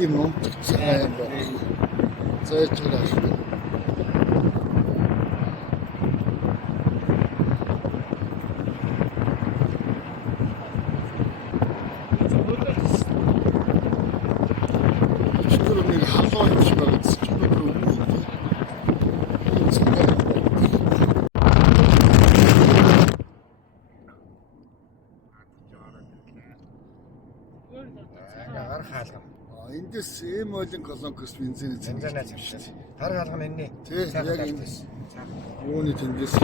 ийм номдох цай юм байна. Цай чираш. Эндээс эм ойлын колонкос бензин зэнзэнэ цавшаа. Гар хаалга нь энэний. Тийм яг эндээс. Юуны тэндээс.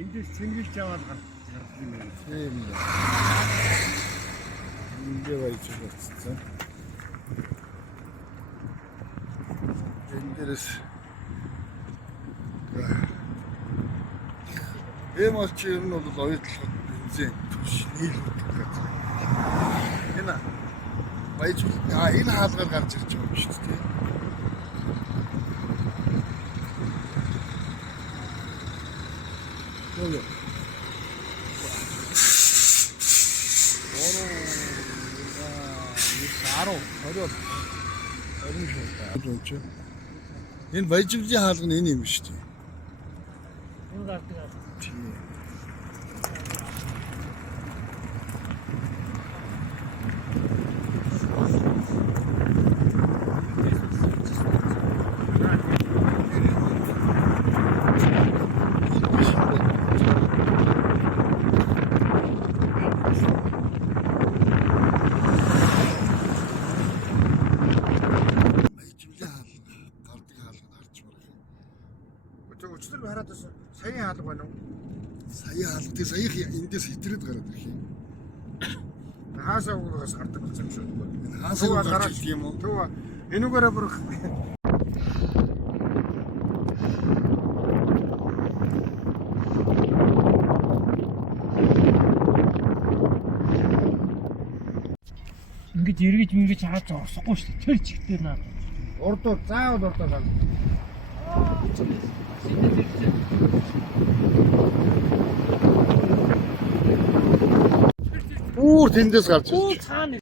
Эндээс цэнгэлж аваад гарч юм байна. Тийм л. Эндээ байж болцсон. Эндээс эм олч ер нь бол оюутлахад бензин түвш нийлүүлдэг гэдэг. Энэ байж энэ хаалгаар гарч ирж байгаа юм шүү дээ. Нөө. Энэ баяжмжийн хаалга нь энэ юм шүү дээ. Энэ гардаг. Тийм. Өчтөр хараад бас саяын хаалга байна уу? Саяын хаалга тий саях эндээс хитрээд гараад ирэх юм. Хаасаа угаас гардаг болсон юм шүү дээ. Энэ хаасаа гараад ирэх юм уу? Төв энүүгээрээ бүр ингэж эргэж мэргэж хаад зогсохгүй шүү дээ. Тэр чигтээ наа. урдуу заавал урдуу гал. Үүр тэндээс гарч ирж. Оо цаана.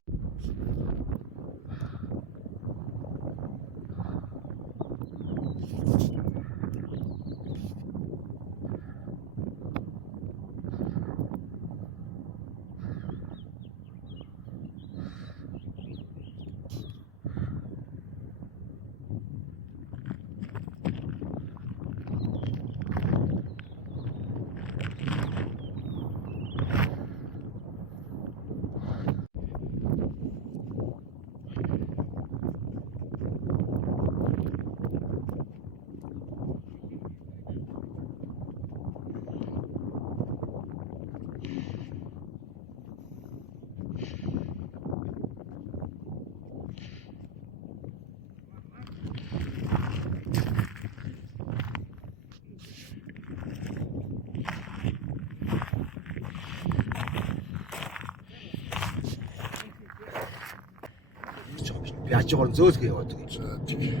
Яачгаар зөөлгөө яваад гэж.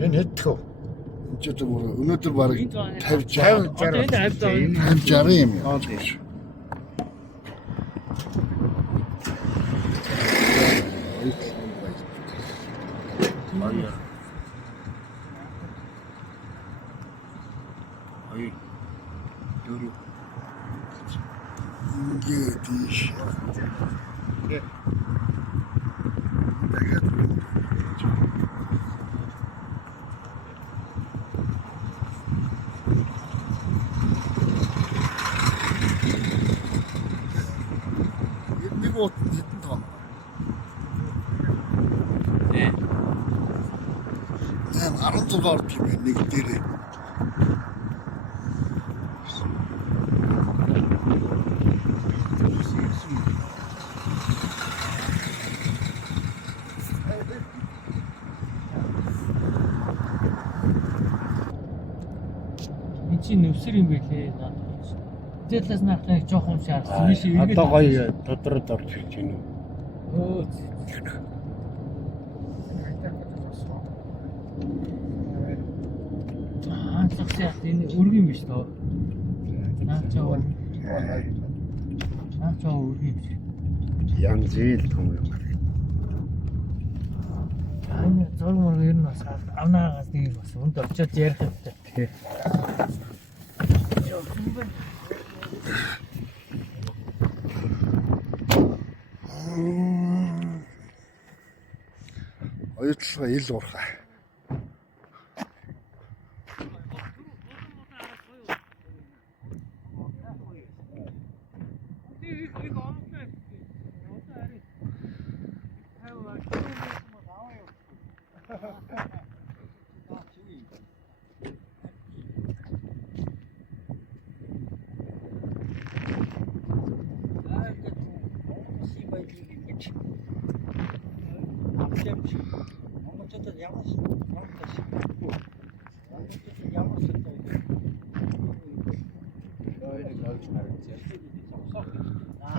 Энэ хэдхөө. Энд ч зүгээр өнөөдөр баг 50 60 60 юм яа. Ой. Дөрөв. Ингээ тийш. Дахиад нэг уут хэдэн тоо. Э. 16 орд юм байна нэг дээрээ. чи нөвсөр юм бэлээ надад. Зэлээс нарахыг жоохон шаарсан. Ийш эргээд. Одоо гоё додроод орж ирж байна уу? Өө. Цогцоо энэ өргөн биш тоо. Наачаа өргөн биш. Янз ил том юм. Энэ зург мөр ер нь бас авнаагаас нэг бас өнд очиод ярих хэрэгтэй. Тий. Оюутлага ил уурхай.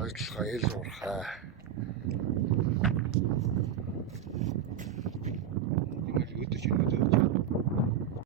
Оюутлага ил уурхай. Ингээд өдөрч өнөдөө